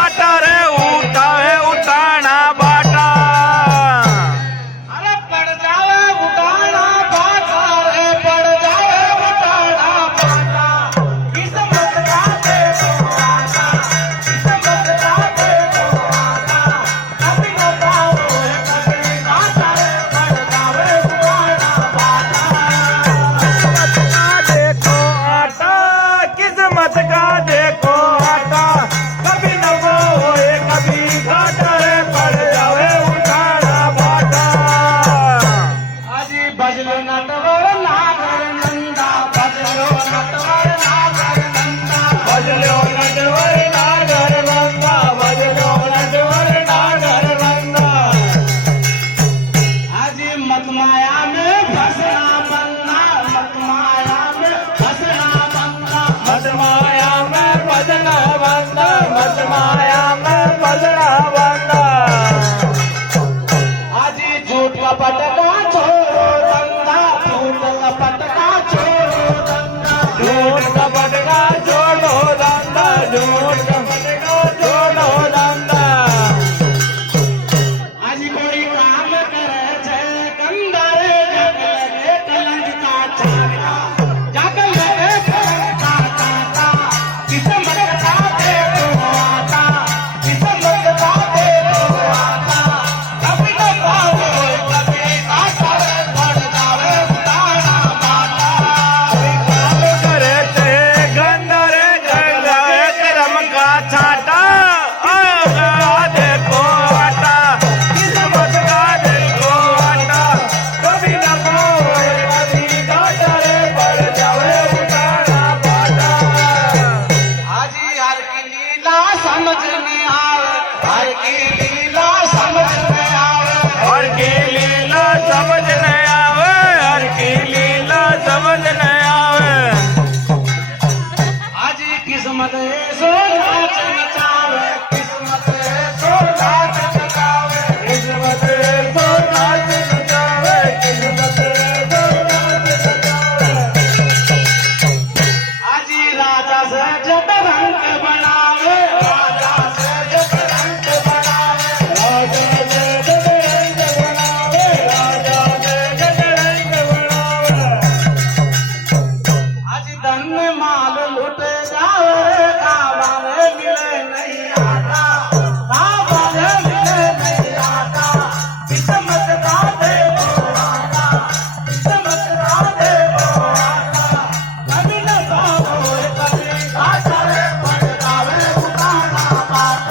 घाटा रे उठावे उठाना बाटा। अरे पड़ जावे उठाना बाटा रे पड़ जावे उठाना बाटा। किस्मत का देखो आता किस्मत का देखो आता कभी न पाओ कभी घाटा रे पड़ जावे उठाना बाटा। किस्मत का देखो आटा कभी नफा होए कभी घाटा रे पड़ जावे उठाना बाटा। अजी बजलो नटवर नागर नंदा बजलो नटवर नागर नंदा बजलो नटवर नागर नंदा बजलो नटवर नागर नंदा। अजी मत माया में फसना बंदा मत माया में फसना बंदा मत माया में बजना बंदा मत माया में बजना बंदा। अजी झूठ कपट का छोड़ो धंधा झूठ कपट का छोड़ो धंधा झूठ कपट का छोड़ो धंधा झूठ कपट का छोड़ो धंधा। आज कोई काम करे छे कंदारे जग लगे कलंक का छाता जग लगे कलंक का छाता। किस्मत का देखो आता किस्मत का देखो आता कभी न पाओ कभी घाटा रे पड़ जावे उठाना बाटा। काम करे थे गंदरे जगाए कर्म का छाटा। आगा देखो आटा किस्मत का देखो आटा कभी न पाओ कभी घाटा रे पड़ जावे उठाना बाटा। आजी हर की लीला समझ में आवे हर की लीला समझ में आवे हर की लीला समझ न आवे हर की लीला समझ न आवे। आजी किस्मत है सो नाच नचावे किस्मत है सो नाच नचावे किस्मत तो नाच नचावे किस्मत तो नाच नचावे। आजी राजा से जब रंग बनावे राजा से जब रंग बनावे राजा से जग रंग बनावे राजा से जग रंग बनावे। आजी धन में माल लुट जावे काबा में मिले नहीं आता काबा में मिले नहीं आता। किस्मत का देखो आता किस्मत का देखो आता कभी न पाओ कभी घाटा रे पड़ जावे उठाना बाटा।